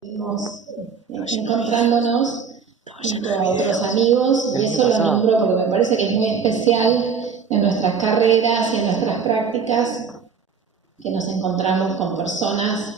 Seguimos encontrándonos junto a otros amigos, y eso lo nombro porque me parece que es muy especial en nuestras carreras y en nuestras prácticas, que nos encontramos con personas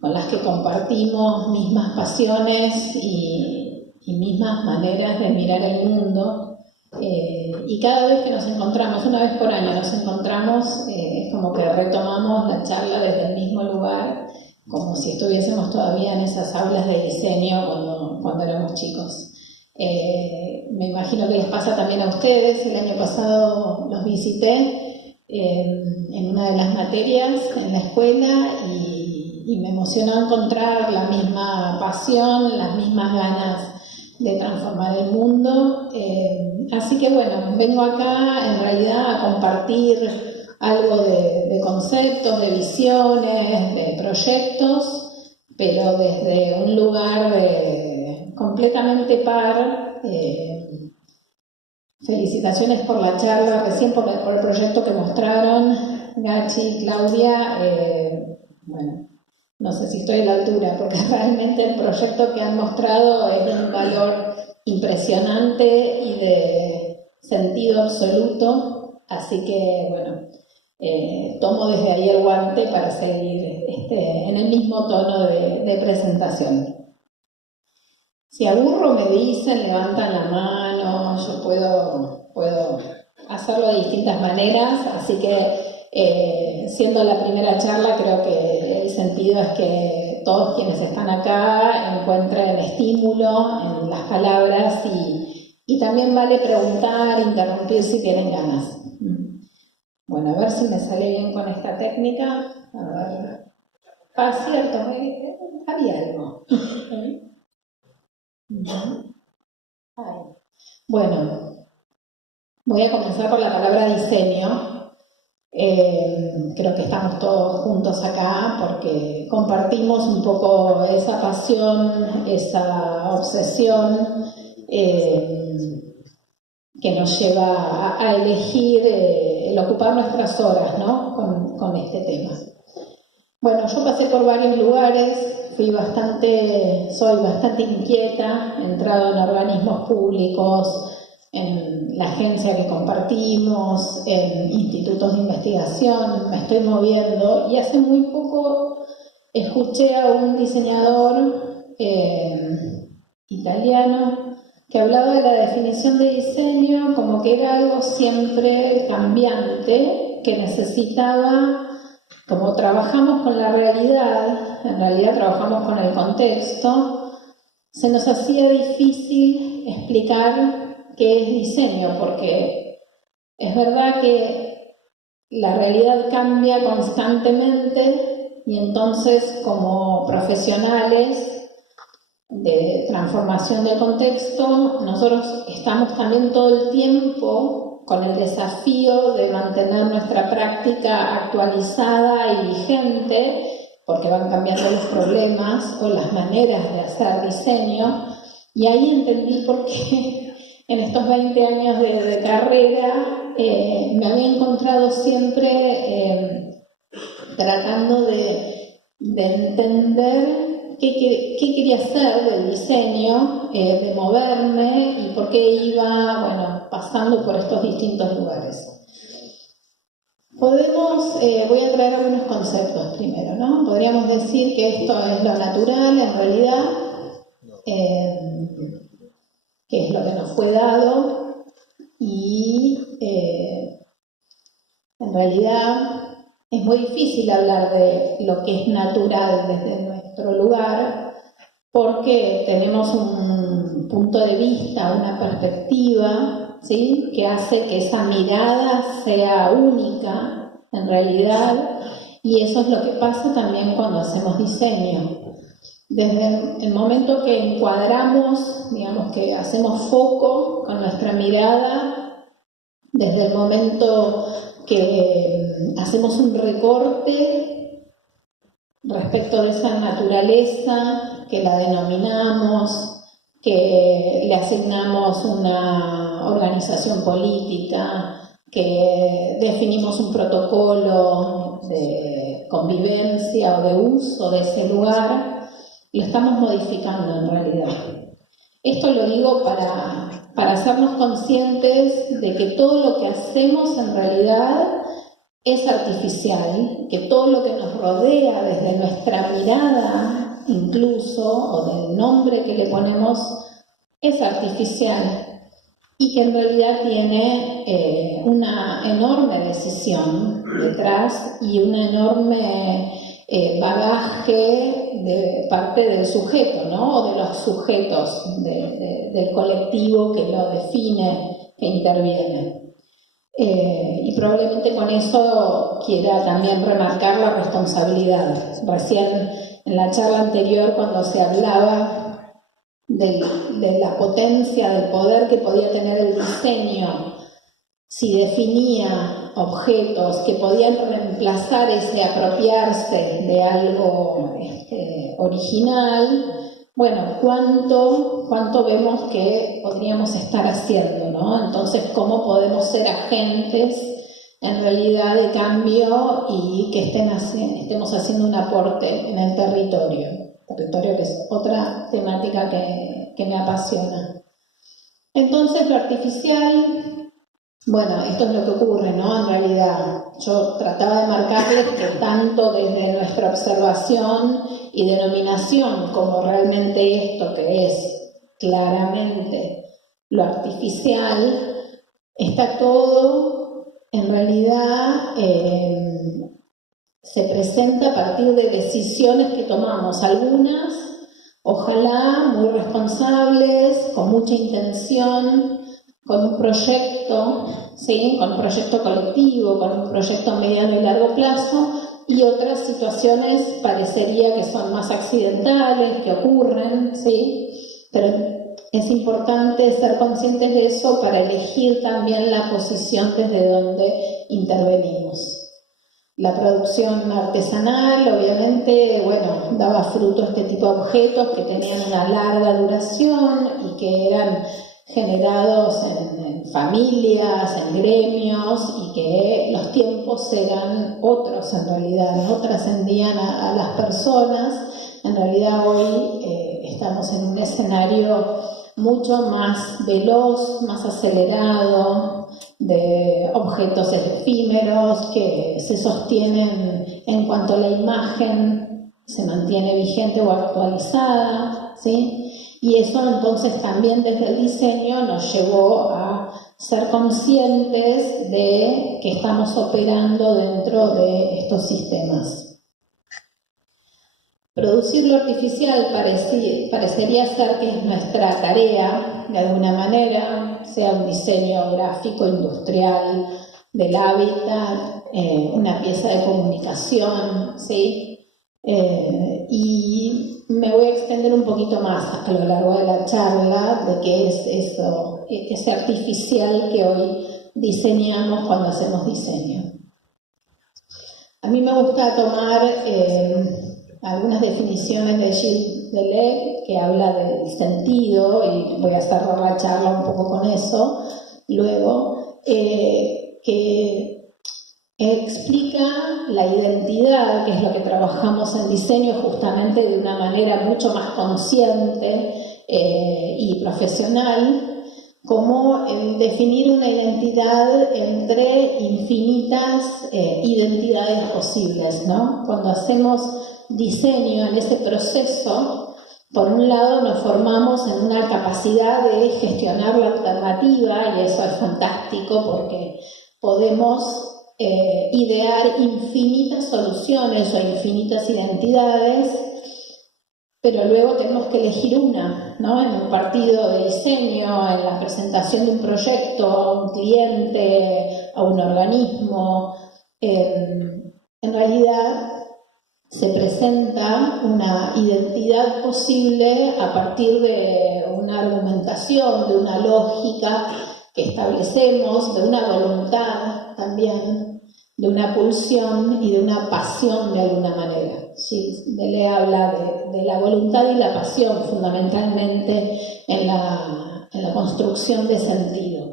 con las que compartimos mismas pasiones y mismas maneras de mirar el mundo. Y cada vez que nos encontramos, una vez por año nos encontramos, es como que retomamos la charla desde el mismo lugar, como si estuviésemos todavía en esas aulas de diseño cuando éramos chicos. Me imagino que les pasa también a ustedes. El año pasado los visité en una de las materias en la escuela y me emocionó encontrar la misma pasión, las mismas ganas de transformar el mundo. Así que bueno, vengo acá en realidad a compartir algo de conceptos, de visiones, de proyectos, pero desde un lugar completamente par. Felicitaciones por la charla, recién por el proyecto que mostraron, Gachi, Claudia. Bueno, no sé si estoy a la altura, porque realmente el proyecto que han mostrado es de un valor impresionante y de sentido absoluto, así que bueno, tomo desde ahí el guante para seguir en el mismo tono de presentación. Si aburro me dicen, levantan la mano, yo puedo hacerlo de distintas maneras, así que siendo la primera charla, creo que el sentido es que todos quienes están acá encuentren estímulo en las palabras y también vale preguntar, interrumpir si tienen ganas. Bueno, a ver si me sale bien con esta técnica. A ver. Cierto, había algo. Bueno, voy a comenzar por la palabra diseño. Creo que estamos todos juntos acá porque compartimos un poco esa pasión, esa obsesión que nos lleva a elegir el ocupar nuestras horas, ¿no? con este tema. Bueno, yo pasé por varios lugares, soy bastante inquieta, he entrado en organismos públicos, en la agencia que compartimos, en institutos de investigación, me estoy moviendo, y hace muy poco escuché a un diseñador italiano que hablaba de la definición de diseño como que era algo siempre cambiante, que necesitaba, como trabajamos con la realidad, en realidad trabajamos con el contexto, se nos hacía difícil explicar qué es diseño, porque es verdad que la realidad cambia constantemente y entonces como profesionales de transformación del contexto, nosotros estamos también todo el tiempo con el desafío de mantener nuestra práctica actualizada y vigente, porque van cambiando los problemas o las maneras de hacer diseño, y ahí entendí por qué en estos 20 años de carrera me había encontrado siempre tratando de entender qué quería hacer del diseño, de moverme y por qué iba, pasando por estos distintos lugares. Voy a traer algunos conceptos primero, ¿no? Podríamos decir que esto es lo natural, en realidad, que es lo que nos fue dado, y en realidad es muy difícil hablar de lo que es natural desde nuestro lugar, porque tenemos un punto de vista, una perspectiva, ¿sí?, que hace que esa mirada sea única en realidad, y eso es lo que pasa también cuando hacemos diseño. Desde el momento que encuadramos, digamos que hacemos foco con nuestra mirada, desde el momento que hacemos un recorte respecto de esa naturaleza, que la denominamos, que le asignamos una organización política, que definimos un protocolo de convivencia o de uso de ese lugar, lo estamos modificando en realidad. Esto lo digo para hacernos conscientes de que todo lo que hacemos en realidad es artificial, que todo lo que nos rodea desde nuestra mirada incluso, o del nombre que le ponemos, es artificial y que en realidad tiene una enorme decisión detrás y un enorme bagaje de parte del sujeto, ¿no? O de los sujetos del colectivo que lo define, que interviene. Y probablemente con eso quiera también remarcar la responsabilidad. Recién en la charla anterior, cuando se hablaba de la potencia, del poder que podía tener el diseño, si definía objetos que podían reemplazar ese apropiarse de algo original, bueno, ¿cuánto vemos que podríamos estar haciendo, ¿no? Entonces, ¿cómo podemos ser agentes en realidad de cambio y que estemos haciendo un aporte en el territorio que es otra temática que me apasiona? Entonces, lo artificial, bueno, esto es lo que ocurre, ¿no? En realidad, yo trataba de marcarles que tanto desde nuestra observación y denominación como realmente esto que es claramente lo artificial, está todo en realidad se presenta a partir de decisiones que tomamos, algunas ojalá muy responsables, con mucha intención, con un proyecto, ¿sí? Con un proyecto colectivo, con un proyecto a mediano y largo plazo, y otras situaciones parecería que son más accidentales, que ocurren, ¿sí? Pero es importante ser conscientes de eso para elegir también la posición desde donde intervenimos. La producción artesanal, obviamente, bueno, daba fruto a este tipo de objetos que tenían una larga duración y que eran generados en familias, en gremios, y que los tiempos eran otros en realidad, no trascendían a las personas. En realidad hoy estamos en un escenario mucho más veloz, más acelerado, de objetos efímeros que se sostienen en cuanto la imagen se mantiene vigente o actualizada, ¿sí? Y eso entonces también desde el diseño nos llevó a ser conscientes de que estamos operando dentro de estos sistemas. Producir lo artificial parecería ser que es nuestra tarea, de alguna manera, sea un diseño gráfico, industrial, del hábitat, una pieza de comunicación, ¿sí? Y me voy a extender un poquito más a lo largo de la charla de qué es eso, ese artificial que hoy diseñamos cuando hacemos diseño. A mí me gusta tomar algunas definiciones de Gilles Deleuze, que habla del sentido, y voy a cerrar la charla un poco con eso, luego, que explica la identidad, que es lo que trabajamos en diseño justamente de una manera mucho más consciente y profesional, como definir una identidad entre infinitas identidades posibles, ¿no? Cuando hacemos diseño en ese proceso, por un lado nos formamos en una capacidad de gestionar la alternativa, y eso es fantástico porque podemos idear infinitas soluciones o infinitas identidades, pero luego tenemos que elegir una, ¿no? En un partido de diseño, en la presentación de un proyecto a un cliente, a un organismo. En realidad se presenta una identidad posible a partir de una argumentación, de una lógica que establecemos, de una voluntad también, de una pulsión y de una pasión de alguna manera. Sí, Deleuze habla de la voluntad y la pasión fundamentalmente en la construcción de sentido.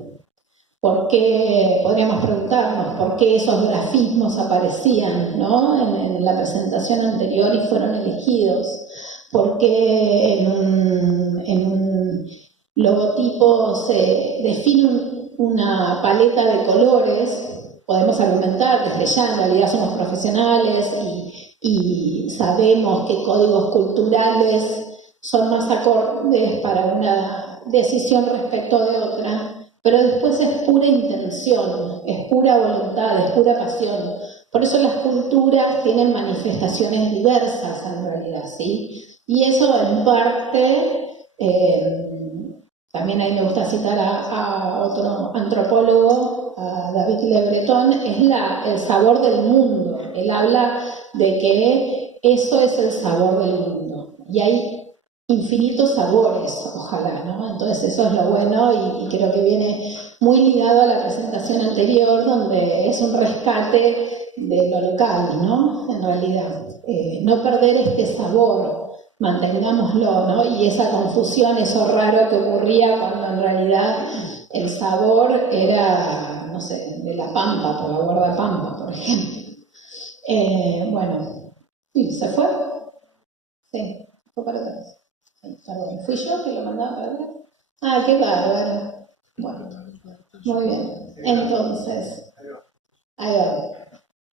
¿Por qué? Podríamos preguntarnos por qué esos grafismos aparecían, ¿no? en la presentación anterior y fueron elegidos. por qué en un logotipo se define una paleta de colores. Podemos argumentar desde ya, en realidad somos profesionales y sabemos qué códigos culturales son más acordes para una decisión respecto de otra, pero después es pura intención, es pura voluntad, es pura pasión. Por eso las culturas tienen manifestaciones diversas en realidad, ¿sí? Y eso en parte, también ahí me gusta citar a otro antropólogo, a David Le Breton, es el sabor del mundo. Él habla de que eso es el sabor del mundo. Y hay infinitos sabores, ojalá, ¿no? Entonces eso es lo bueno y creo que viene muy ligado a la presentación anterior, donde es un rescate de lo local, ¿no? En realidad, no perder este sabor, mantengámoslo, ¿no? Y esa confusión, eso raro que ocurría cuando en realidad el sabor era, no sé, de la Pampa, por la Guarda Pampa, por ejemplo. Bueno, sí, ¿se fue? Sí, fue para atrás. Perdón, ¿fui yo que lo mandaba para atrás? Ah, qué bárbaro. Bueno, muy bien. Entonces, ahí va.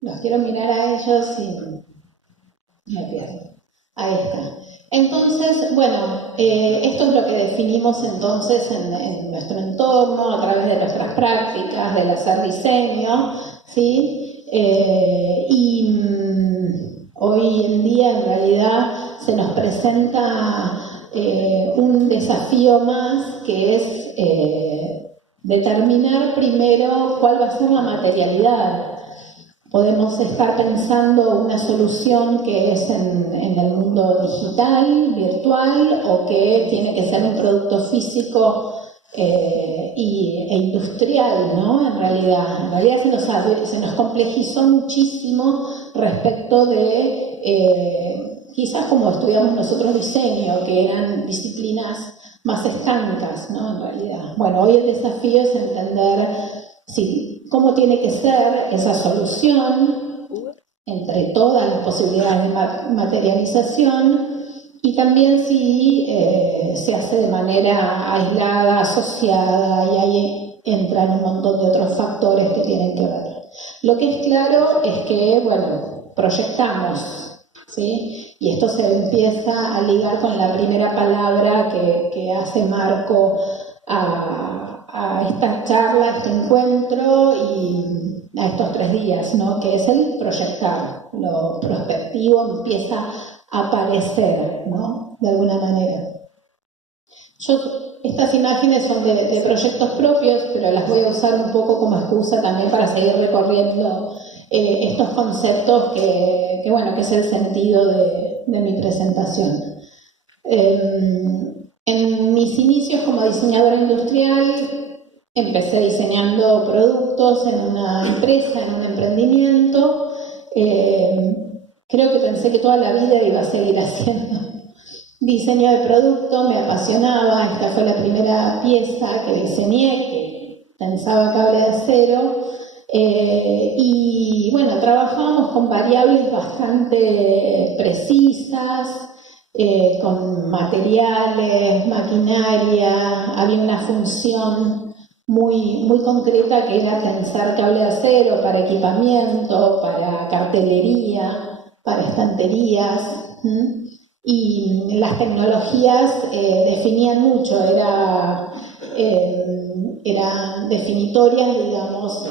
Los quiero mirar a ellos y me pierdo. Ahí está. Entonces, bueno, esto es lo que definimos entonces en nuestro entorno, a través de nuestras prácticas, del hacer diseño, ¿sí? Hoy en día, en realidad, se nos presenta un desafío más, que es determinar primero cuál va a ser la materialidad. Podemos estar pensando una solución que es en el mundo digital, virtual, o que tiene que ser un producto físico e industrial, ¿no? En realidad se nos complejizó muchísimo respecto de, quizás como estudiamos nosotros diseño, que eran disciplinas más estancas, ¿no? En realidad. Bueno, hoy el desafío es entender cómo tiene que ser esa solución entre todas las posibilidades de materialización y también si se hace de manera aislada, asociada, y ahí entran un montón de otros factores que tienen que ver. Lo que es claro es que, bueno, proyectamos, ¿sí? Y esto se empieza a ligar con la primera palabra que hace Marco a esta charla, a este encuentro y a estos 3 días, ¿no? Que es el proyectar. Lo prospectivo empieza a aparecer, ¿no? De alguna manera. Estas imágenes son de proyectos propios, pero las voy a usar un poco como excusa también para seguir recorriendo estos conceptos que es el sentido de mi presentación. En mis inicios como diseñadora industrial empecé diseñando productos en una empresa, en un emprendimiento. Creo que pensé que toda la vida iba a seguir haciendo diseño de producto, me apasionaba. Esta fue la primera pieza que diseñé, que pensaba cable de acero. Y bueno, trabajábamos con variables bastante precisas, con materiales, maquinaria. Había una función muy concreta que era tensar cable de acero para equipamiento, para cartelería, para estanterías. Y las tecnologías definían mucho, eran definitorias, digamos,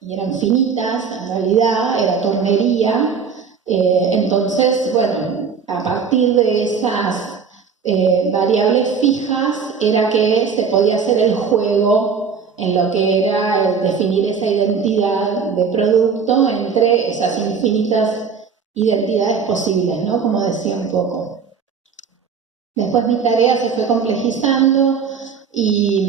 y eran finitas, en realidad, era tornería. Entonces, bueno, a partir de esas variables fijas era que se podía hacer el juego en lo que era el definir esa identidad de producto entre esas infinitas identidades posibles, ¿no? Como decía un poco. Después mi tarea se fue complejizando y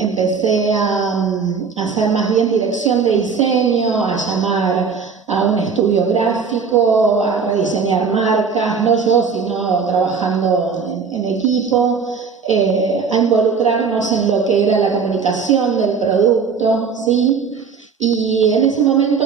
empecé a hacer más bien dirección de diseño, a llamar a un estudio gráfico, a rediseñar marcas, no yo, sino trabajando en equipo, a involucrarnos en lo que era la comunicación del producto, ¿sí? Y en ese momento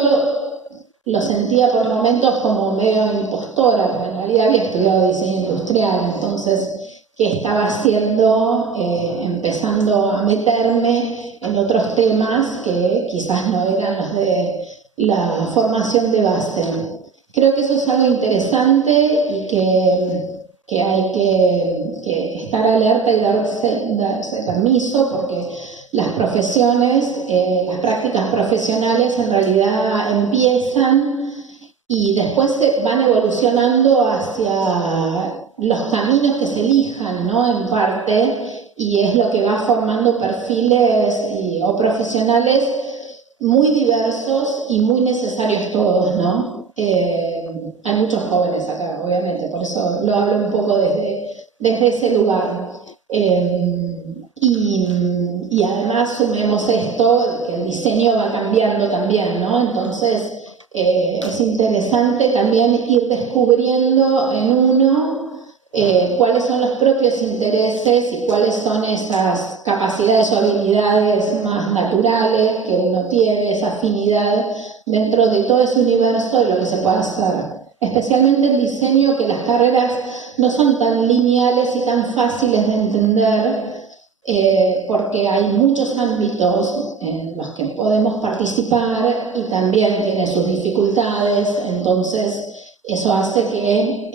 lo sentía por momentos como medio impostora, porque en realidad había estudiado diseño industrial, entonces, ¿qué estaba haciendo? Empezando a meterme en otros temas que quizás no eran los de la formación de base. Creo que eso es algo interesante y que hay que estar alerta y darse permiso, porque las profesiones, las prácticas profesionales en realidad empiezan y después se van evolucionando hacia los caminos que se elijan, ¿no? En parte, y es lo que va formando perfiles o profesionales muy diversos y muy necesarios todos, ¿no? Hay muchos jóvenes acá, obviamente, por eso lo hablo un poco desde ese lugar. Y además sumemos esto, que el diseño va cambiando también, ¿no? Entonces es interesante también ir descubriendo en uno cuáles son los propios intereses y cuáles son esas capacidades o habilidades más naturales que uno tiene, esa afinidad dentro de todo ese universo de lo que se puede hacer. Especialmente el diseño, que las carreras no son tan lineales y tan fáciles de entender, porque hay muchos ámbitos en los que podemos participar y también tiene sus dificultades, entonces eso hace que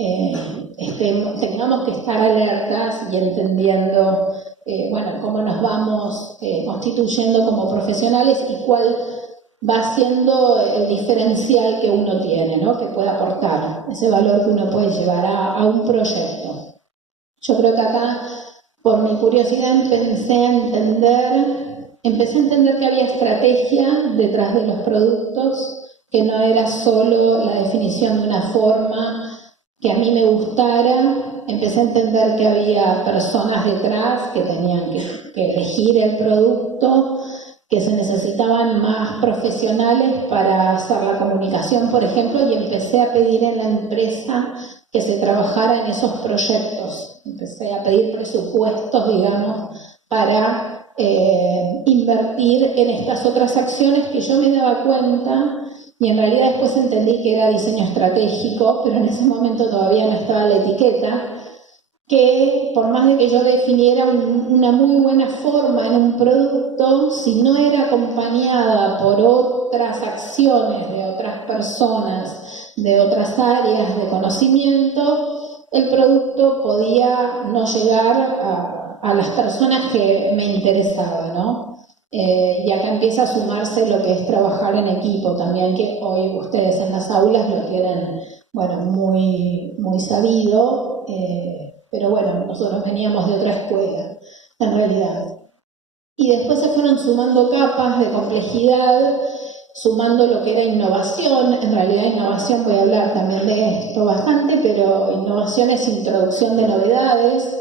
tengamos que estar alertas y entendiendo cómo nos vamos constituyendo como profesionales y cuál va siendo el diferencial que uno tiene, ¿no? Que puede aportar, ese valor que uno puede llevar a un proyecto. Yo creo que acá, por mi curiosidad, empecé a entender que había estrategia detrás de los productos, que no era solo la definición de una forma que a mí me gustara. Empecé a entender que había personas detrás que tenían que elegir el producto, que se necesitaban más profesionales para hacer la comunicación, por ejemplo, y empecé a pedir en la empresa que se trabajara en esos proyectos. Empecé a pedir presupuestos, digamos, para invertir en estas otras acciones que yo me daba cuenta, y en realidad después entendí que era diseño estratégico, pero en ese momento todavía no estaba la etiqueta, que por más de que yo definiera una muy buena forma en un producto, si no era acompañada por otras acciones de otras personas, de otras áreas de conocimiento, el producto podía no llegar a las personas que me interesaban, ¿no? Y acá empieza a sumarse lo que es trabajar en equipo también, que hoy ustedes en las aulas lo tienen, muy, muy sabido, pero bueno, nosotros veníamos de otra escuela, en realidad. Y después se fueron sumando capas de complejidad, sumando lo que era innovación. En realidad innovación, voy a hablar también de esto bastante, pero innovación es introducción de novedades,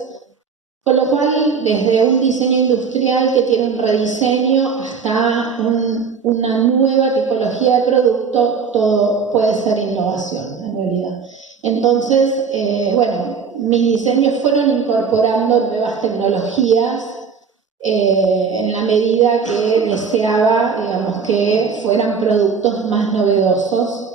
con lo cual desde un diseño industrial que tiene un rediseño hasta una nueva tipología de producto, todo puede ser innovación en realidad. Entonces, mis diseños fueron incorporando nuevas tecnologías en la medida que deseaba, digamos, que fueran productos más novedosos.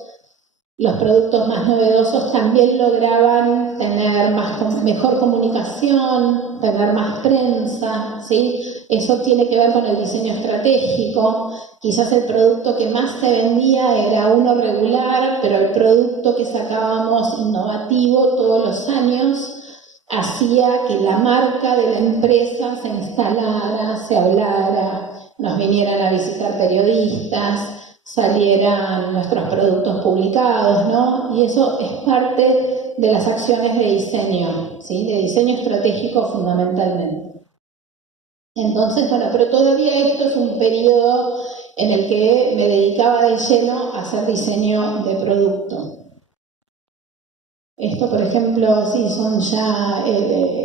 Los productos más novedosos también lograban tener mejor comunicación, tener más prensa, ¿sí? Eso tiene que ver con el diseño estratégico. Quizás el producto que más se vendía era uno regular, pero el producto que sacábamos innovativo todos los años hacía que la marca de la empresa se instalara, se hablara, nos vinieran a visitar periodistas, salieran nuestros productos publicados, ¿no? Y eso es parte de las acciones de diseño, ¿sí? De diseño estratégico fundamentalmente. Entonces, pero todavía esto es un periodo en el que me dedicaba de lleno a hacer diseño de producto. Esto, por ejemplo, sí, son ya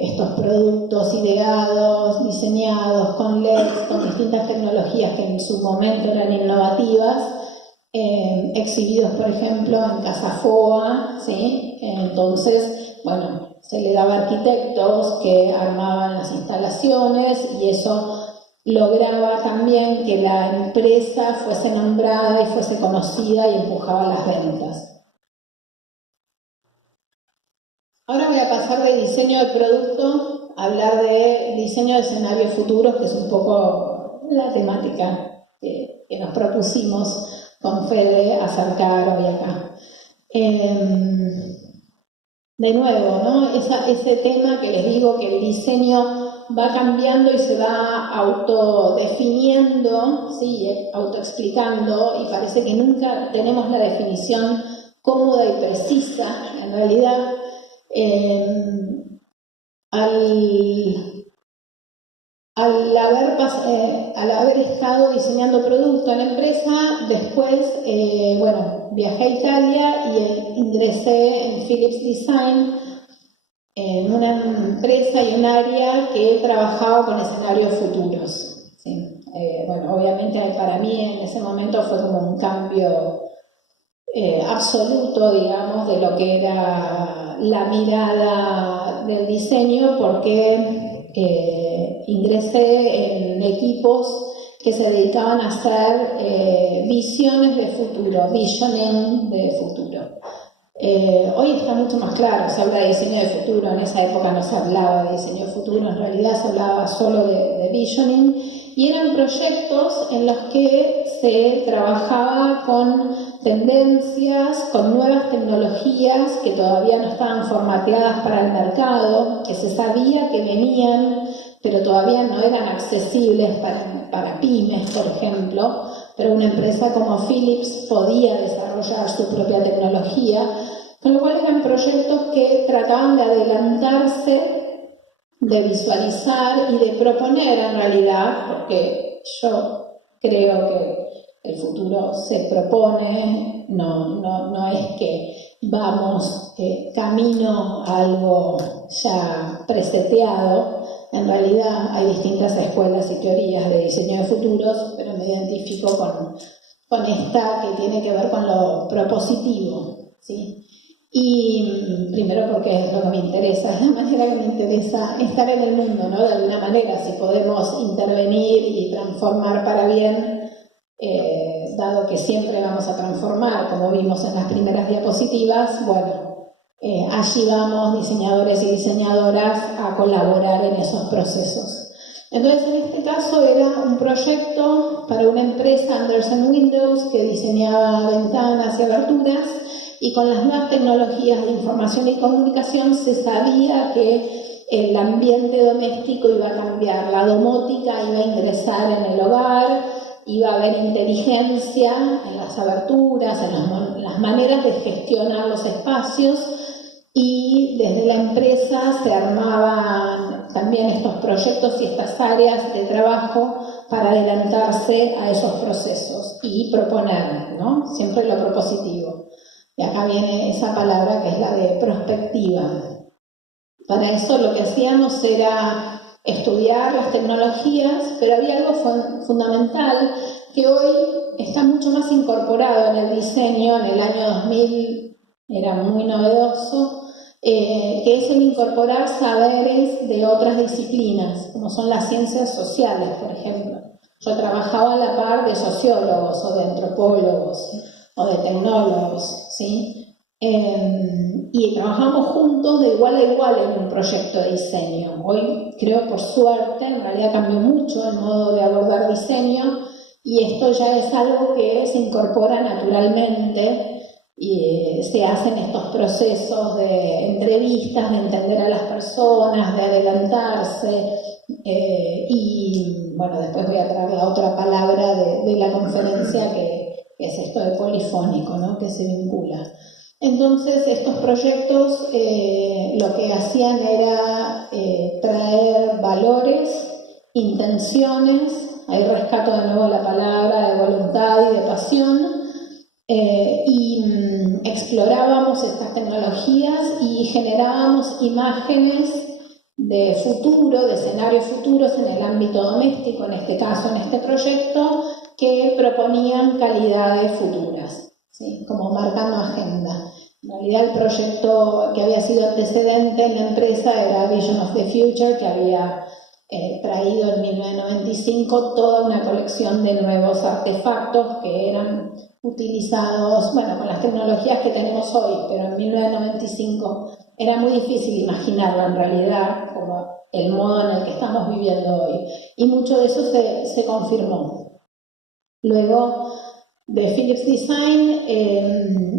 estos productos ideados, diseñados con LEDs, con distintas tecnologías que en su momento eran innovativas, exhibidos, por ejemplo, en Casa Foa, ¿sí? Entonces, se le daba a arquitectos que armaban las instalaciones y eso lograba también que la empresa fuese nombrada y fuese conocida y empujaba las ventas. Ahora voy a pasar de diseño de producto a hablar de diseño de escenarios futuros, que es un poco la temática que nos propusimos con Fede acercar hoy acá. De nuevo, ¿no? Ese tema que les digo que el diseño va cambiando y se va autodefiniendo, ¿sí? Autoexplicando, y parece que nunca tenemos la definición cómoda y precisa. En realidad, al haber estado diseñando producto en la empresa, después, viajé a Italia y ingresé en Philips Design, en una empresa y un área que trabajaba con escenarios futuros. ¿Sí? Obviamente para mí en ese momento fue como un cambio absoluto, digamos, de lo que era la mirada del diseño, porque ingresé en equipos que se dedicaban a hacer visiones de futuro, visioning de futuro. Hoy está mucho más claro, se habla de diseño de futuro, en esa época no se hablaba de diseño de futuro, en realidad se hablaba solo de visioning, y eran proyectos en los que se trabajaba con tendencias, con nuevas tecnologías que todavía no estaban formateadas para el mercado, que se sabía que venían, pero todavía no eran accesibles para pymes, por ejemplo, pero una empresa como Philips podía desarrollar su propia tecnología, con lo cual eran proyectos que trataban de adelantarse, de visualizar y de proponer en realidad, porque yo creo que el futuro se propone, no es que vamos camino a algo ya preseteado. En realidad hay distintas escuelas y teorías de diseño de futuros, pero me identifico con esta que tiene que ver con lo propositivo, ¿sí? Y primero porque es lo que me interesa, es la manera que me interesa estar en el mundo, ¿no? De alguna manera, si podemos intervenir y transformar para bien, dado que siempre vamos a transformar, como vimos en las primeras diapositivas, allí vamos, diseñadores y diseñadoras, a colaborar en esos procesos. Entonces, en este caso era un proyecto para una empresa, Anderson Windows, que diseñaba ventanas y aberturas, y con las nuevas tecnologías de información y comunicación se sabía que el ambiente doméstico iba a cambiar, la domótica iba a ingresar en el hogar, iba a haber inteligencia en las aberturas, en las maneras de gestionar los espacios, y desde la empresa se armaban también estos proyectos y estas áreas de trabajo para adelantarse a esos procesos y proponer, ¿no? Siempre lo propositivo. Y acá viene esa palabra que es la de prospectiva. Para eso lo que hacíamos era estudiar las tecnologías, pero había algo fundamental que hoy está mucho más incorporado en el diseño. En el año 2000 era muy novedoso, que es el incorporar saberes de otras disciplinas, como son las ciencias sociales, por ejemplo. Yo trabajaba a la par de sociólogos o de antropólogos o de tecnólogos, ¿sí? Y trabajamos juntos de igual a igual en un proyecto de diseño. Hoy creo, por suerte, en realidad cambió mucho el modo de abordar diseño, y esto ya es algo que se incorpora naturalmente y se hacen estos procesos de entrevistas, de entender a las personas, de adelantarse, y después voy a traer la otra palabra de la conferencia, que es esto de polifónico, ¿no? Que se vincula. Entonces, estos proyectos lo que hacían era traer valores, intenciones, ahí rescato de nuevo la palabra de voluntad y de pasión, y explorábamos estas tecnologías y generábamos imágenes de futuro, de escenarios futuros en el ámbito doméstico, en este caso, en este proyecto, que proponían calidades futuras, ¿sí? Como marcando agenda. En realidad el proyecto que había sido antecedente en la empresa era Vision of the Future, que había traído en 1995 toda una colección de nuevos artefactos que eran utilizados, bueno, con las tecnologías que tenemos hoy, pero en 1995 era muy difícil imaginarlo en realidad como el modo en el que estamos viviendo hoy. Y mucho de eso se confirmó. Luego de Philips Design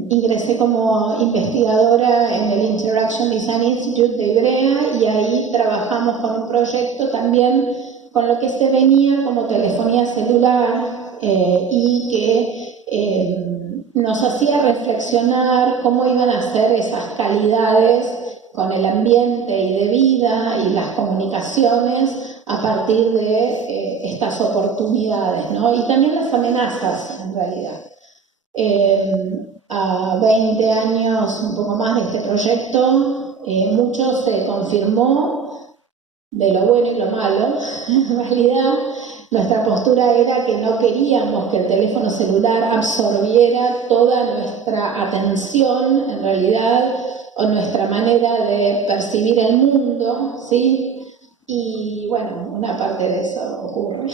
ingresé como investigadora en el Interaction Design Institute de Ivrea y ahí trabajamos con un proyecto también con lo que se venía como telefonía celular y que nos hacía reflexionar cómo iban a ser esas calidades con el ambiente y de vida y las comunicaciones a partir de estas oportunidades, ¿no? Y también las amenazas, en realidad. A 20 años, un poco más de este proyecto, mucho se confirmó de lo bueno y lo malo. En realidad, nuestra postura era que no queríamos que el teléfono celular absorbiera toda nuestra atención, en realidad, o nuestra manera de percibir el mundo, ¿sí? Y bueno, una parte de eso ocurre.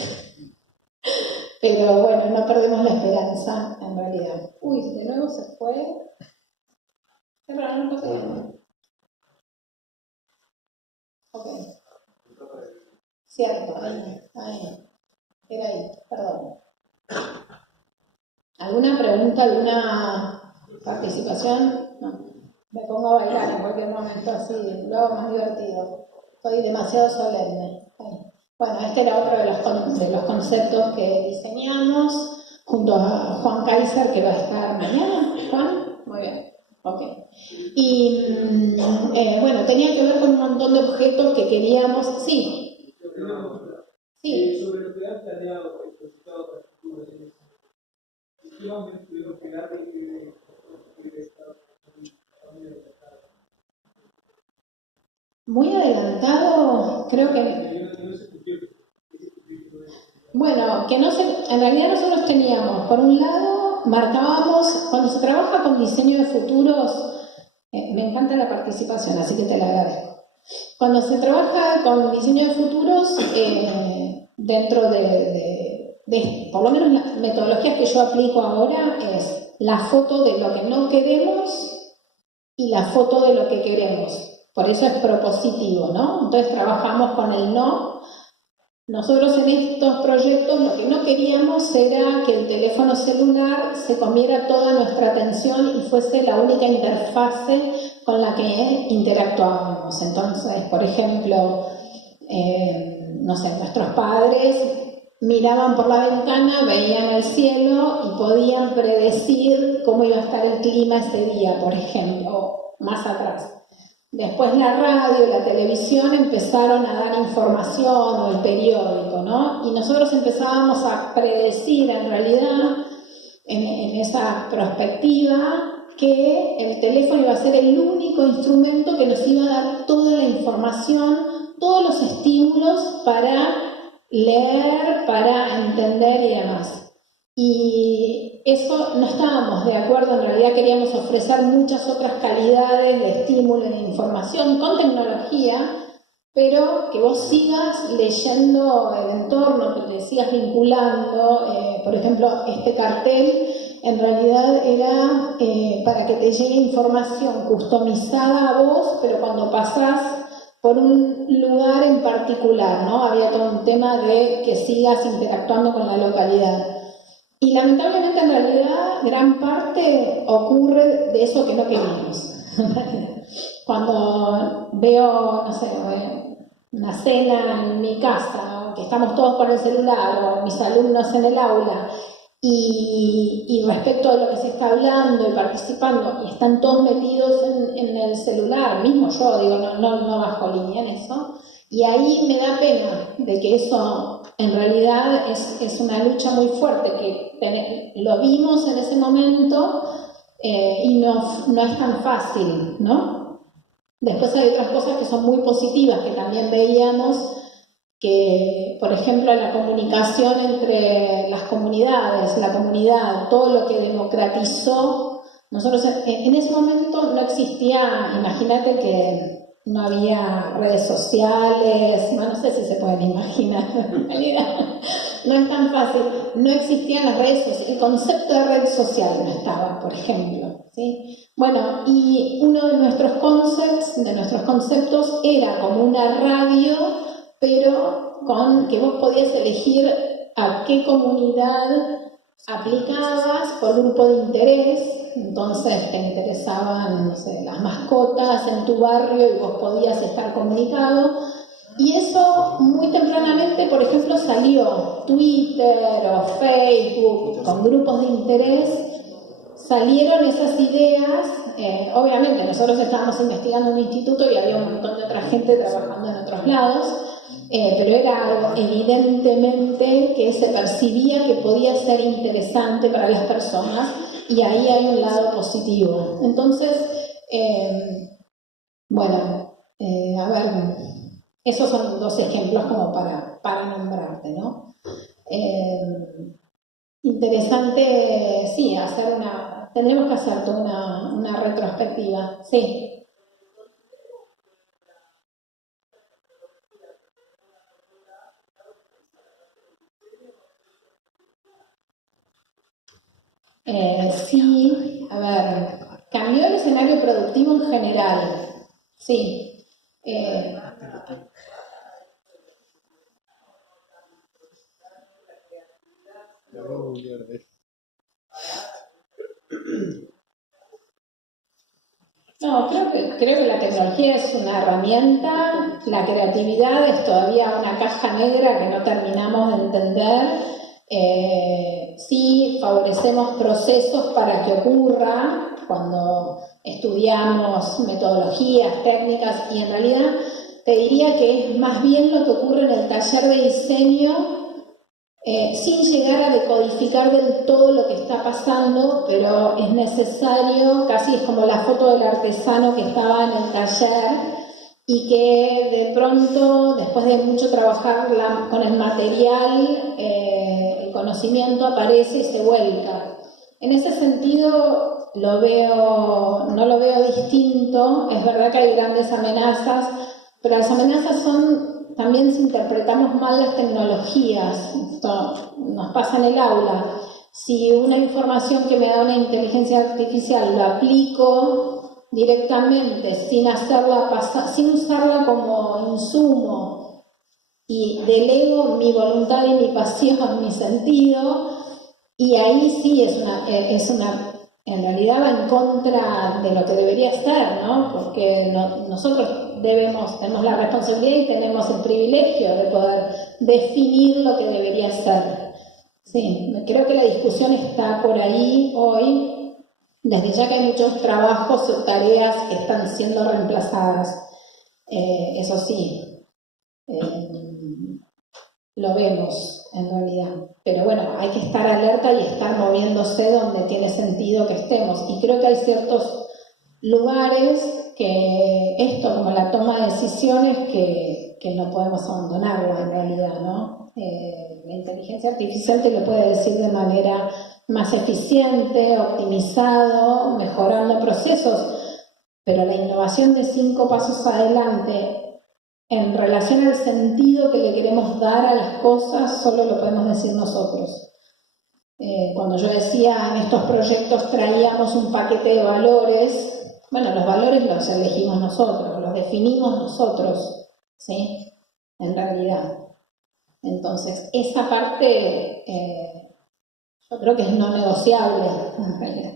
Pero bueno, no perdemos la esperanza, en realidad. Uy, de nuevo se fue. Pero no pasa nada. Ok. Cierto, ahí. Era ahí, perdón. ¿Alguna pregunta, alguna participación? No. Me pongo a bailar en cualquier momento, así lo hago más divertido. Soy demasiado solemne. Bueno, este era otro de los conceptos que diseñamos junto a Juan Kaiser, que va a estar mañana. ¿Juan? Muy bien. Ok. Y bueno, tenía que ver con un montón de objetos que queríamos. Sí. Sí. Sobre lo que han planeado el resultado para el futuro de eso. ¿Qué vamos a tuvieron que dar de muy adelantado, creo que. Bueno, que no se, en realidad nosotros teníamos, por un lado, marcábamos, cuando se trabaja con diseño de futuros, me encanta la participación, así que te la agradezco. Cuando se trabaja con diseño de futuros, dentro de, por lo menos las metodologías que yo aplico ahora, es la foto de lo que no queremos y la foto de lo que queremos. Por eso es propositivo, ¿no? Entonces trabajamos con el no. Nosotros en estos proyectos lo que no queríamos era que el teléfono celular se comiera toda nuestra atención y fuese la única interfase con la que interactuábamos. Entonces, por ejemplo, no sé, nuestros padres miraban por la ventana, veían el cielo y podían predecir cómo iba a estar el clima ese día, por ejemplo, o más atrás. Después la radio y la televisión empezaron a dar información, o el periódico, ¿no? Y nosotros empezábamos a predecir en realidad, en esa perspectiva, que el teléfono iba a ser el único instrumento que nos iba a dar toda la información, todos los estímulos para leer, para entender y demás. Y eso no estábamos de acuerdo, en realidad queríamos ofrecer muchas otras calidades de estímulo y de información con tecnología, pero que vos sigas leyendo el entorno, que te sigas vinculando. Por ejemplo, este cartel en realidad era para que te llegue información customizada a vos, pero cuando pasás por un lugar en particular, ¿no? Había todo un tema de que sigas interactuando con la localidad. Y lamentablemente en realidad gran parte ocurre de eso que no queríamos. Cuando veo, no sé, una cena en mi casa, que estamos todos con el celular, o mis alumnos en el aula, y respecto a lo que se está hablando y participando, y están todos metidos en el celular, mismo yo, digo, no bajo línea en eso, y ahí me da pena de que eso en realidad es una lucha muy fuerte, que lo vimos en ese momento y no es tan fácil, ¿no? Después hay otras cosas que son muy positivas, que también veíamos, que, por ejemplo, la comunicación entre las comunidades, la comunidad, todo lo que democratizó. Nosotros en ese momento no existía, imagínate que no había redes sociales, no sé si se pueden imaginar en realidad. No es tan fácil, no existían las redes sociales, el concepto de red social no estaba, por ejemplo, ¿sí? Bueno, y uno de nuestros conceptos era como una radio, pero con que vos podías elegir a qué comunidad aplicabas por grupo de interés. Entonces te interesaban, no sé, las mascotas en tu barrio y vos podías estar comunicado. Y eso muy tempranamente, por ejemplo, salió Twitter o Facebook con grupos de interés. Salieron esas ideas, obviamente nosotros estábamos investigando en un instituto y había un montón de otra gente trabajando en otros lados, pero era algo evidentemente que se percibía que podía ser interesante para las personas y ahí hay un lado positivo. Entonces, a ver, esos son dos ejemplos como para nombrarte, ¿no? Interesante, sí, tendremos que hacer toda una retrospectiva, sí. Sí, a ver, cambió el escenario productivo en general, sí. No, creo que la tecnología es una herramienta, la creatividad es todavía una caja negra que no terminamos de entender. Sí, favorecemos procesos para que ocurra cuando estudiamos metodologías, técnicas, y en realidad te diría que es más bien lo que ocurre en el taller de diseño, sin llegar a decodificar del todo lo que está pasando, pero es necesario, casi es como la foto del artesano que estaba en el taller y que de pronto, después de mucho trabajar con el material, el conocimiento aparece y se vuelca. En ese sentido no lo veo distinto. Es verdad que hay grandes amenazas, pero las amenazas son también si interpretamos mal las tecnologías. Esto nos pasa en el aula. Si una información que me da una inteligencia artificial la aplico directamente sin usarla como insumo y delego mi voluntad y mi pasión, mi sentido, y ahí sí en realidad va en contra de lo que debería ser, ¿no? Porque nosotros tenemos la responsabilidad y tenemos el privilegio de poder definir lo que debería ser. Sí, creo que la discusión está por ahí hoy, desde ya que hay muchos trabajos o tareas que están siendo reemplazadas. Eso sí, lo vemos en realidad. Pero bueno, hay que estar alerta y estar moviéndose donde tiene sentido que estemos. Y creo que hay ciertos lugares que esto, como la toma de decisiones, que no podemos abandonarlo en realidad, ¿no? La inteligencia artificial te lo puede decir de manera más eficiente, optimizado, mejorando procesos, pero la innovación de 5 pasos adelante en relación al sentido que le queremos dar a las cosas, solo lo podemos decir nosotros. Cuando yo decía en estos proyectos traíamos un paquete de valores, bueno, los valores los elegimos nosotros, los definimos nosotros, ¿sí? En realidad. Entonces, esa parte yo creo que es no negociable, en realidad.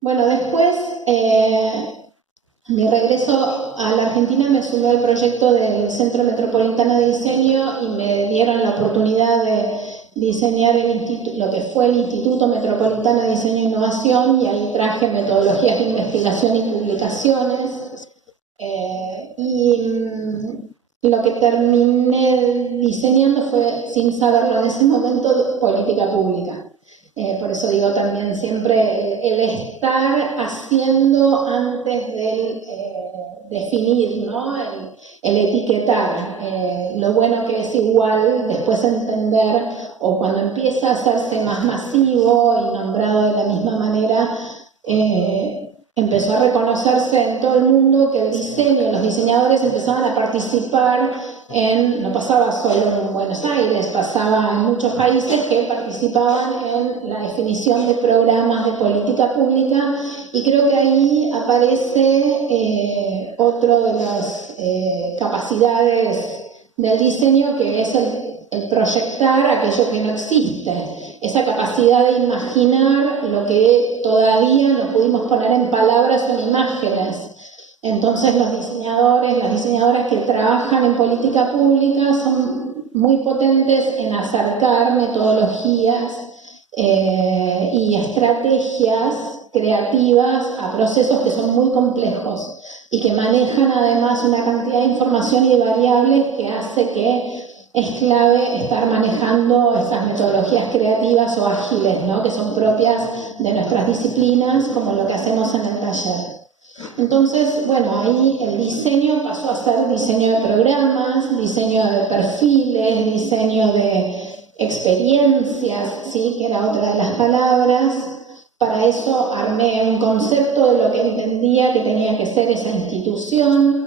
Bueno, después, mi regreso a la Argentina me sumó al proyecto del Centro Metropolitano de Diseño y me dieron la oportunidad de diseñar lo que fue el Instituto Metropolitano de Diseño e Innovación, y ahí traje metodologías de investigación y publicaciones. Lo que terminé diseñando fue, sin saberlo en ese momento, política pública. Por eso digo también siempre el estar haciendo antes del definir, ¿no? El etiquetar. Lo bueno que es igual después entender, o cuando empieza a hacerse más masivo y nombrado de la misma manera, empezó a reconocerse en todo el mundo que el diseño, los diseñadores empezaban a participar no pasaba solo en Buenos Aires, pasaba en muchos países que participaban en la definición de programas de política pública, y creo que ahí aparece otro de las capacidades del diseño, que es el proyectar aquello que no existe. Esa capacidad de imaginar lo que todavía no pudimos poner en palabras o en imágenes. Entonces los diseñadores, las diseñadoras que trabajan en política pública son muy potentes en acercar metodologías y estrategias creativas a procesos que son muy complejos y que manejan además una cantidad de información y de variables que hace que es clave estar manejando estas metodologías creativas o ágiles, ¿no?, que son propias de nuestras disciplinas, como lo que hacemos en el taller. Entonces, bueno, ahí el diseño pasó a ser diseño de programas, diseño de perfiles, diseño de experiencias, ¿sí?, que era otra de las palabras. Para eso armé un concepto de lo que entendía que tenía que ser esa institución,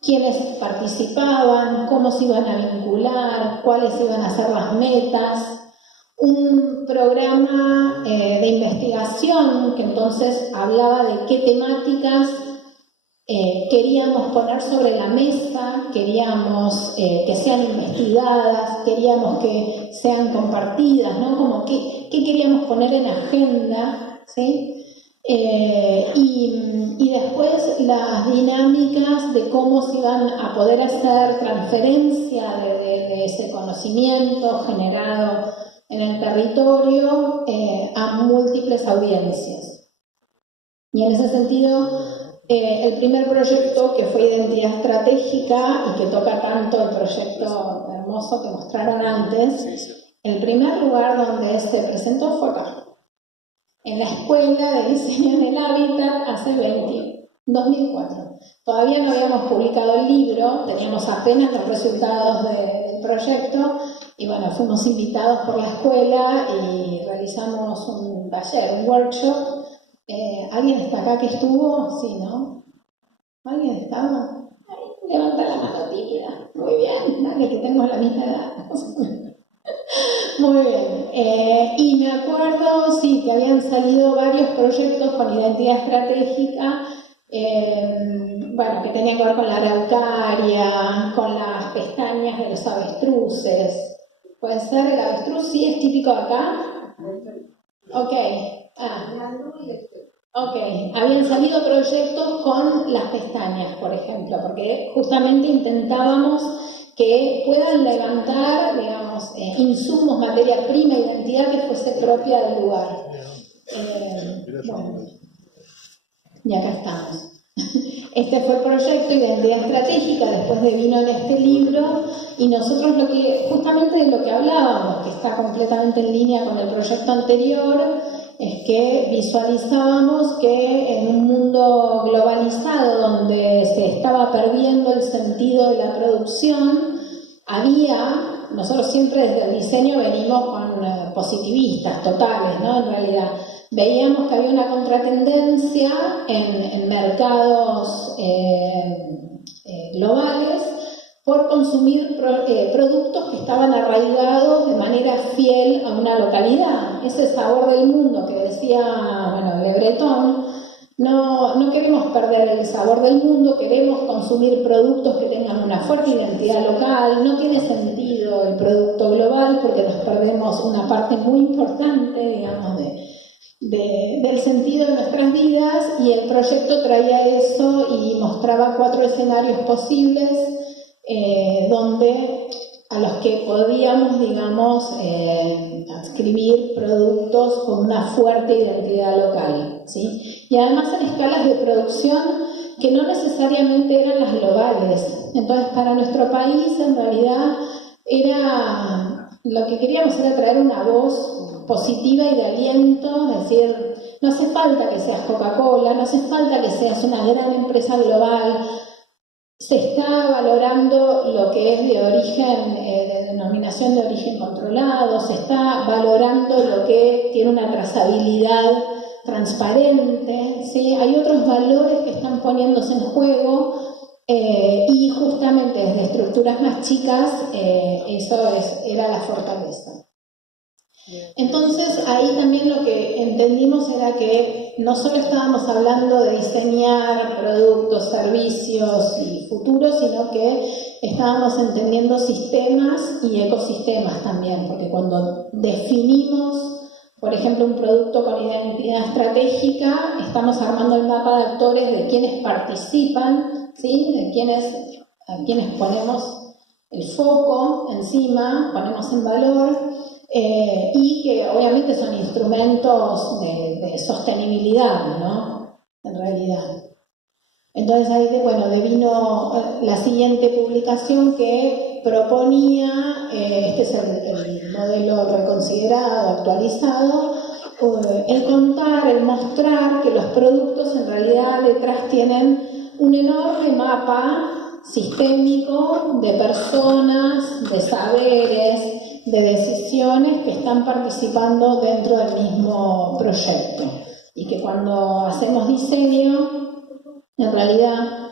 quiénes participaban, cómo se iban a vincular, cuáles iban a ser las metas, un programa de investigación que entonces hablaba de qué temáticas queríamos poner sobre la mesa, queríamos que sean investigadas, queríamos que sean compartidas, ¿no? Como qué queríamos poner en agenda, ¿sí? Y después las dinámicas de cómo se iban a poder hacer transferencia de ese conocimiento generado en el territorio a múltiples audiencias. Y en ese sentido, el primer proyecto, que fue Identidad Estratégica y que toca tanto el proyecto hermoso que mostraron antes, el primer lugar donde se presentó fue acá, en la Escuela de Diseño en el Hábitat, hace 2004. Todavía no habíamos publicado el libro, teníamos apenas los resultados del proyecto, y bueno, fuimos invitados por la escuela y realizamos un taller, un workshop. ¿Alguien está acá que estuvo? Sí, ¿no? ¿Alguien estaba? Ay, levanta la mano tímida. Muy bien, dale, que tengo la misma edad. Muy bien. Y me acuerdo, sí, que habían salido varios proyectos con identidad estratégica, bueno, que tenían que ver con la araucaria, con las pestañas de los avestruces. ¿Puede ser? ¿El avestruz sí es típico de acá? Ok. Ok. Habían salido proyectos con las pestañas, por ejemplo, porque justamente intentábamos que puedan levantar, digamos, insumos, materia prima, identidad que fuese propia del lugar. Bueno, y acá estamos. Este fue el proyecto Identidad Estratégica, después devino en este libro, y nosotros justamente de lo que hablábamos, que está completamente en línea con el proyecto anterior, es que visualizábamos que en un mundo globalizado donde se estaba perdiendo el sentido de la producción, nosotros siempre desde el diseño venimos con positivistas totales, ¿no? En realidad veíamos que había una contratendencia en mercados globales por consumir productos que estaban arraigados de manera fiel a una localidad. Ese sabor del mundo que decía, bueno, Le Breton, no queremos perder el sabor del mundo, queremos consumir productos que tengan una fuerte identidad local. No tiene sentido el producto global porque nos perdemos una parte muy importante, digamos, del sentido de nuestras vidas, y el proyecto traía eso y mostraba 4 escenarios posibles a los que podíamos, digamos, adscribir productos con una fuerte identidad local, ¿sí? Y además en escalas de producción que no necesariamente eran las globales. Entonces, para nuestro país, en realidad, lo que queríamos era traer una voz positiva y de aliento, es decir, no hace falta que seas Coca-Cola, no hace falta que seas una gran empresa global. Se está valorando lo que es de origen, de denominación de origen controlado, se está valorando lo que tiene una trazabilidad transparente, ¿sí? Hay otros valores que están poniéndose en juego y justamente desde estructuras más chicas era la fortaleza. Entonces ahí también lo que entendimos era que no solo estábamos hablando de diseñar productos, servicios y futuros, sino que estábamos entendiendo sistemas y ecosistemas también, porque cuando definimos, por ejemplo, un producto con identidad estratégica, estamos armando el mapa de actores de quienes participan, ¿sí? A quienes ponemos el foco encima, ponemos en valor. Y que obviamente son instrumentos de sostenibilidad, ¿no? En realidad. Entonces ahí devino la siguiente publicación que proponía, este es el modelo reconsiderado, actualizado, el contar, el mostrar que los productos en realidad detrás tienen un enorme mapa sistémico de personas, de saberes, de decisiones que están participando dentro del mismo proyecto y que cuando hacemos diseño, en realidad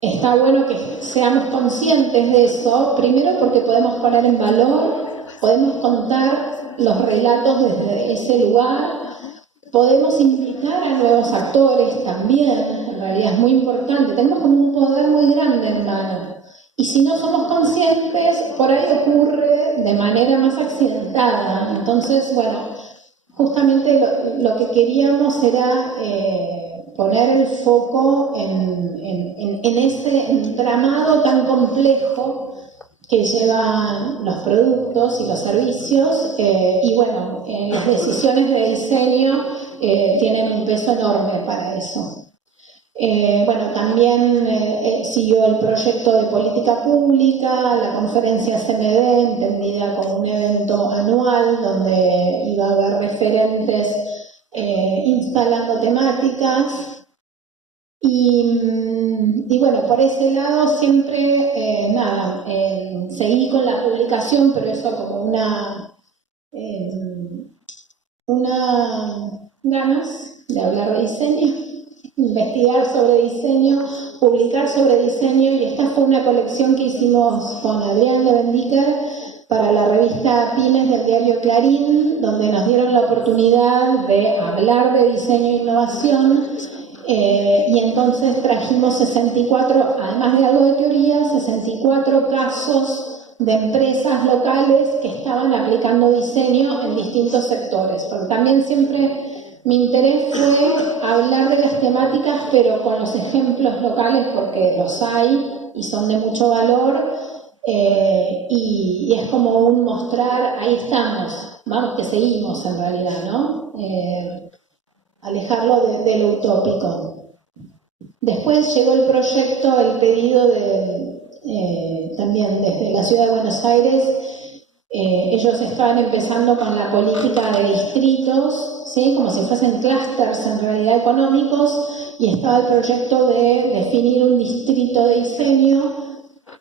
está bueno que seamos conscientes de eso, primero porque podemos poner en valor, podemos contar los relatos desde ese lugar, podemos invitar a nuevos actores también, en realidad es muy importante, tenemos como un poder muy grande en mano. Y si no somos conscientes, por ahí ocurre de manera más accidentada. Entonces, bueno, justamente lo que queríamos era poner el foco en ese entramado tan complejo que llevan los productos y los servicios. Y bueno, las decisiones de diseño tienen un peso enorme para eso. Bueno, también siguió el proyecto de política pública, la conferencia CMD, entendida como un evento anual donde iba a haber referentes instalando temáticas. Y bueno, por ese lado siempre, seguí con la publicación, pero eso como una ganas de hablar de diseño, investigar sobre diseño, publicar sobre diseño, y esta fue una colección que hicimos con Adrián Levendiker para la revista Pymes del diario Clarín, donde nos dieron la oportunidad de hablar de diseño e innovación, y entonces trajimos 64, además de algo de teoría, 64 casos de empresas locales que estaban aplicando diseño en distintos sectores, porque también siempre mi interés fue hablar de las temáticas, pero con los ejemplos locales, porque los hay y son de mucho valor, y es como un mostrar, ahí estamos, vamos, que seguimos en realidad, ¿no? Alejarlo de lo utópico. Después llegó el proyecto, el pedido también desde la ciudad de Buenos Aires. Ellos estaban empezando con la política de distritos, ¿sí? Como si fuesen clústeres en realidad económicos, y estaba el proyecto de definir un distrito de diseño,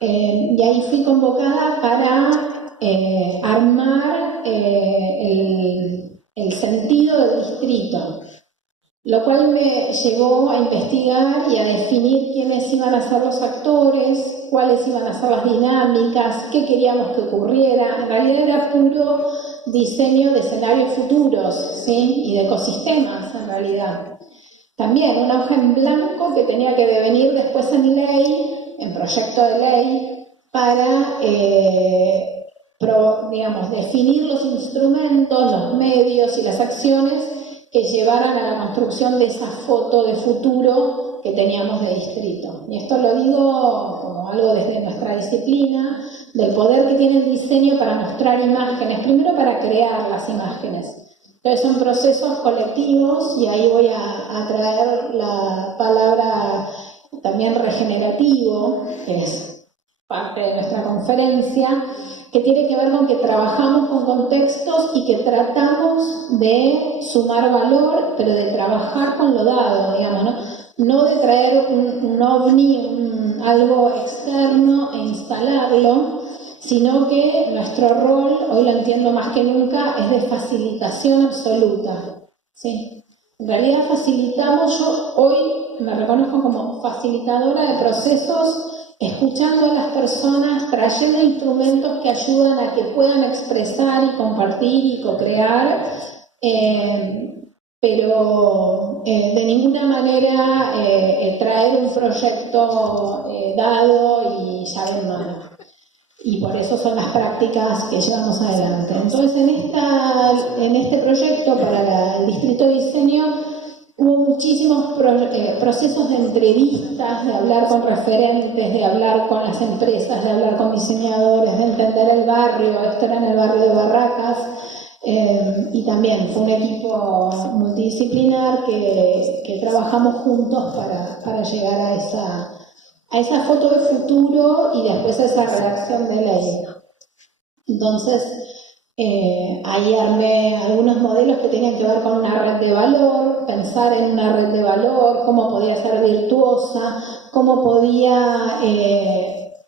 y ahí fui convocada para armar el sentido del distrito, lo cual me llevó a investigar y a definir quiénes iban a ser los actores, cuáles iban a ser las dinámicas, qué queríamos que ocurriera. En realidad era puro diseño de escenarios futuros, ¿sí? Y de ecosistemas, en realidad. También una hoja en blanco que tenía que devenir después en ley, en proyecto de ley, para definir los instrumentos, los medios y las acciones que llevaran a la construcción de esa foto de futuro que teníamos de distrito. Y esto lo digo como algo desde nuestra disciplina, del poder que tiene el diseño para mostrar imágenes, primero para crear las imágenes. Entonces son procesos colectivos, y ahí voy a traer la palabra también regenerativo, que es parte de nuestra conferencia, que tiene que ver con que trabajamos con contextos y que tratamos de sumar valor, pero de trabajar con lo dado, digamos, no de traer un ovni, algo externo e instalarlo, sino que nuestro rol, hoy lo entiendo más que nunca, es de facilitación absoluta, ¿sí? En realidad facilitamos, yo hoy me reconozco como facilitadora de procesos, escuchando a las personas, trayendo instrumentos que ayudan a que puedan expresar y compartir y co-crear, pero de ninguna manera traer un proyecto dado y llave en mano. Y por eso son las prácticas que llevamos adelante. Entonces, en este proyecto para el Distrito de Diseño hubo muchísimos procesos de entrevistas, de hablar con referentes, de hablar con las empresas, de hablar con diseñadores, de entender el barrio. Esto era en el barrio de Barracas, y también fue un equipo multidisciplinar que trabajamos juntos para llegar a esa foto de futuro y después a esa redacción de ley. Entonces, ahí armé algunos modelos que tenían que ver con una red de valor, pensar en una red de valor, cómo podía ser virtuosa, cómo podía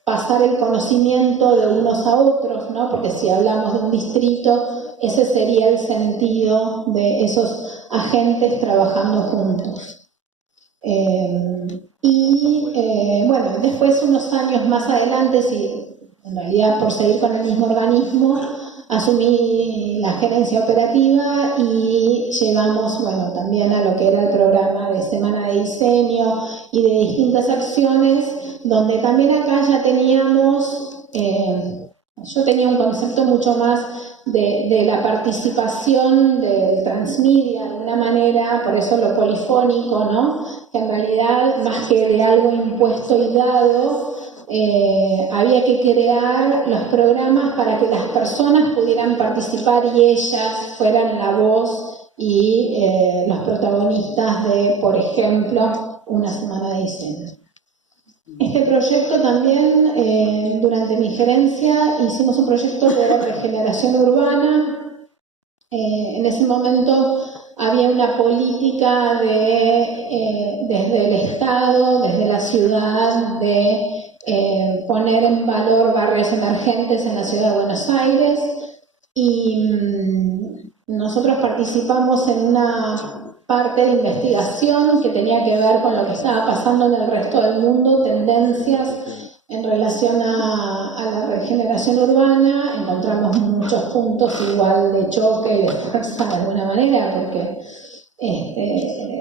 pasar el conocimiento de unos a otros, ¿no? Porque si hablamos de un distrito, ese sería el sentido de esos agentes trabajando juntos. Bueno, después unos años más adelante, en realidad por seguir con el mismo organismo, asumí la gerencia operativa y llevamos, bueno, también a lo que era el programa de Semana de Diseño y de distintas acciones, donde también acá ya teníamos, yo tenía un concepto mucho más de la participación del transmedia de alguna manera, por eso lo polifónico, ¿no? Que en realidad, más que de algo impuesto y dado, había que crear los programas para que las personas pudieran participar y ellas fueran la voz y los protagonistas de, por ejemplo, una semana de diseño. Este proyecto también, durante mi gerencia, hicimos un proyecto de regeneración urbana. En ese momento había una política desde el Estado, desde la ciudad, de poner en valor barrios emergentes en la ciudad de Buenos Aires, y nosotros participamos en una parte de investigación que tenía que ver con lo que estaba pasando en el resto del mundo, tendencias en relación a la regeneración urbana. Encontramos muchos puntos igual de choque y de fuerza de alguna manera, porque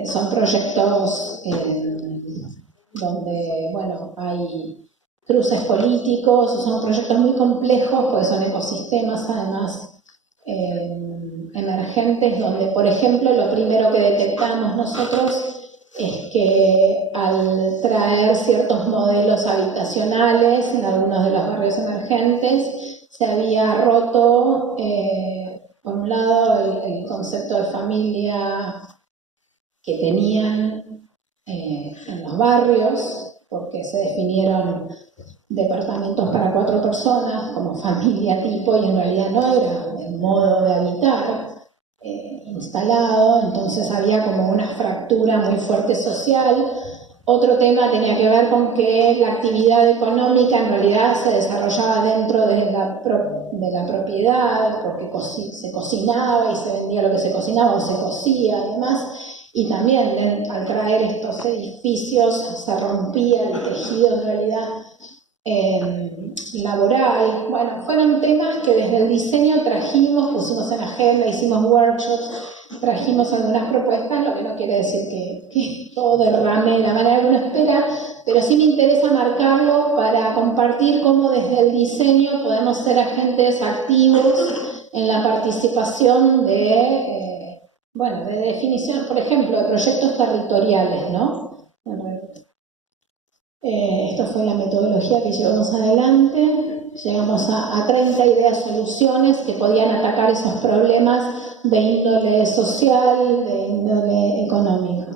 son proyectos donde, bueno, hay cruces políticos, son proyectos muy complejos, porque son ecosistemas además emergentes, donde, por ejemplo, lo primero que detectamos nosotros es que al traer ciertos modelos habitacionales en algunos de los barrios emergentes, se había roto, por un lado, el concepto de familia que tenían en los barrios, porque se definieron departamentos para 4 personas como familia tipo, y en realidad no era el modo de habitar instalado. Entonces había como una fractura muy fuerte social. Otro tema tenía que ver con que la actividad económica en realidad se desarrollaba dentro de la propiedad, porque se cocinaba y se vendía lo que se cocinaba o se cocía además. Y también al traer estos edificios se rompía el tejido en realidad laboral. Bueno, fueron temas que desde el diseño trajimos, pusimos en agenda, hicimos workshops, trajimos algunas propuestas, lo que no quiere decir que todo derrame de la manera que uno espera, pero sí me interesa marcarlo para compartir cómo desde el diseño podemos ser agentes activos en la participación de definición, por ejemplo, de proyectos territoriales, ¿no? Esto fue la metodología que llevamos adelante. Llegamos a 30 ideas soluciones que podían atacar esos problemas de índole social, de índole económica.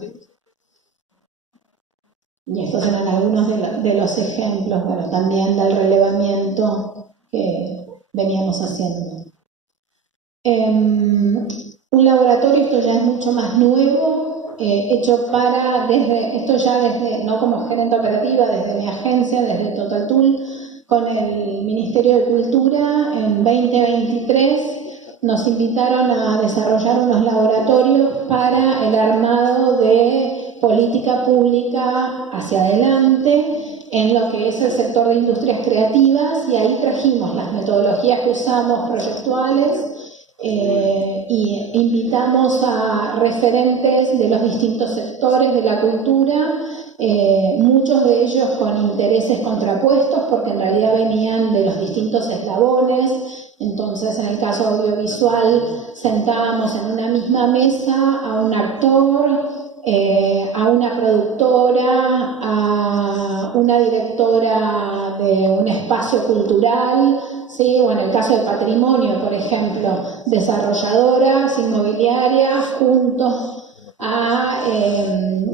Y estos eran algunos de los ejemplos, bueno, también del relevamiento que veníamos haciendo. Un laboratorio, esto ya es mucho más nuevo, hecho desde, no como gerente operativa, desde mi agencia, desde Total Tool, con el Ministerio de Cultura en 2023, nos invitaron a desarrollar unos laboratorios para el armado de política pública hacia adelante en lo que es el sector de industrias creativas, y ahí trajimos las metodologías que usamos proyectuales y invitamos a referentes de los distintos sectores de la cultura, muchos de ellos con intereses contrapuestos porque en realidad venían de los distintos eslabones. Entonces, en el caso audiovisual, sentábamos en una misma mesa a un actor, a una productora, a una directora de un espacio cultural, ¿sí? O en el caso de patrimonio, por ejemplo, desarrolladoras inmobiliarias juntos a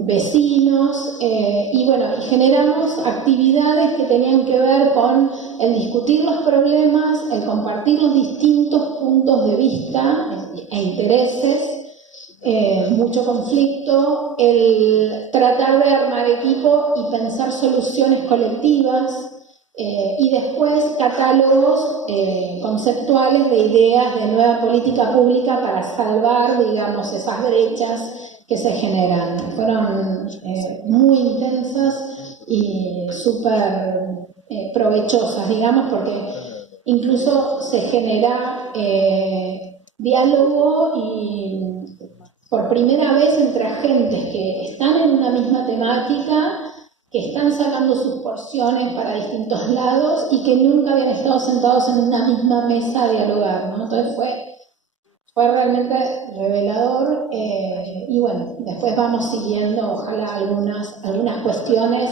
vecinos, y bueno, generamos actividades que tenían que ver con el discutir los problemas, el compartir los distintos puntos de vista e intereses, mucho conflicto, el tratar de armar equipo y pensar soluciones colectivas, y después catálogos conceptuales de ideas de nueva política pública para salvar, digamos, esas brechas que se generan. Fueron muy intensas y súper provechosas, digamos, porque incluso se genera diálogo y por primera vez entre agentes que están en una misma temática, que están sacando sus porciones para distintos lados y que nunca habían estado sentados en una misma mesa a dialogar, ¿no? Entonces fue realmente revelador, y bueno, después vamos siguiendo, ojalá algunas cuestiones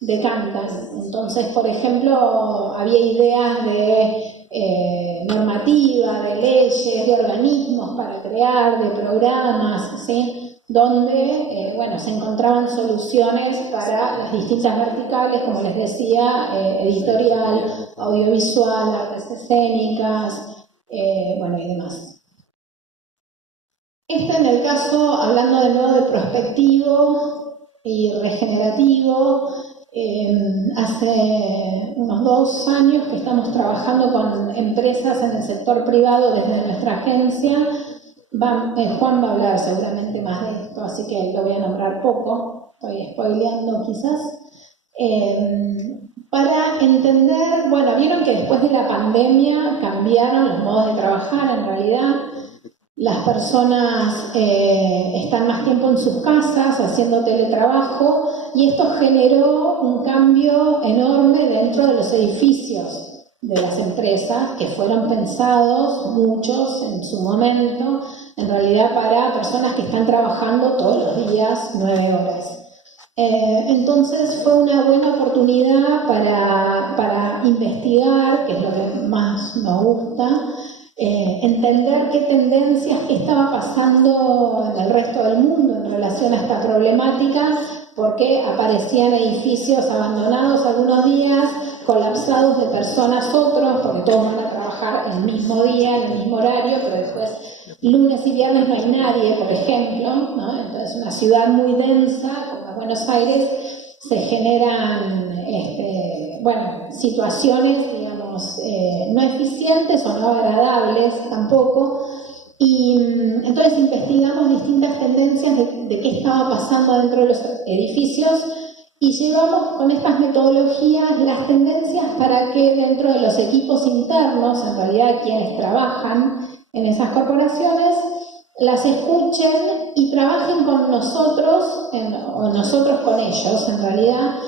decantan. Entonces, por ejemplo, había ideas de normativa, de leyes, de organismos para crear, de programas, ¿sí? Donde bueno, se encontraban soluciones para las distintas verticales, como les decía, editorial, audiovisual, artes escénicas, bueno, y demás. En el caso, hablando de nuevo de prospectivo y regenerativo, hace unos 2 años que estamos trabajando con empresas en el sector privado desde nuestra agencia. Juan va a hablar seguramente más de esto, así que lo voy a nombrar poco, estoy spoileando quizás. Para entender, bueno, vieron que después de la pandemia cambiaron los modos de trabajar, en realidad. Las personas están más tiempo en sus casas haciendo teletrabajo, y esto generó un cambio enorme dentro de los edificios de las empresas, que fueron pensados, muchos en su momento, en realidad para personas que están trabajando todos los días 9 horas. Entonces fue una buena oportunidad para investigar, que es lo que más nos gusta, entender qué tendencias, qué estaba pasando en el resto del mundo en relación a esta problemática, porque aparecían edificios abandonados algunos días, colapsados de personas otros, porque todos van a trabajar el mismo día, en el mismo horario, pero después lunes y viernes no hay nadie, por ejemplo, ¿no? Entonces, una ciudad muy densa como Buenos Aires, se generan bueno, situaciones, digamos, no eficientes o no agradables tampoco, y entonces investigamos distintas tendencias de qué estaba pasando dentro de los edificios, y llevamos con estas metodologías las tendencias para que dentro de los equipos internos, en realidad quienes trabajan en esas corporaciones, las escuchen y trabajen con nosotros, o nosotros con ellos, en realidad,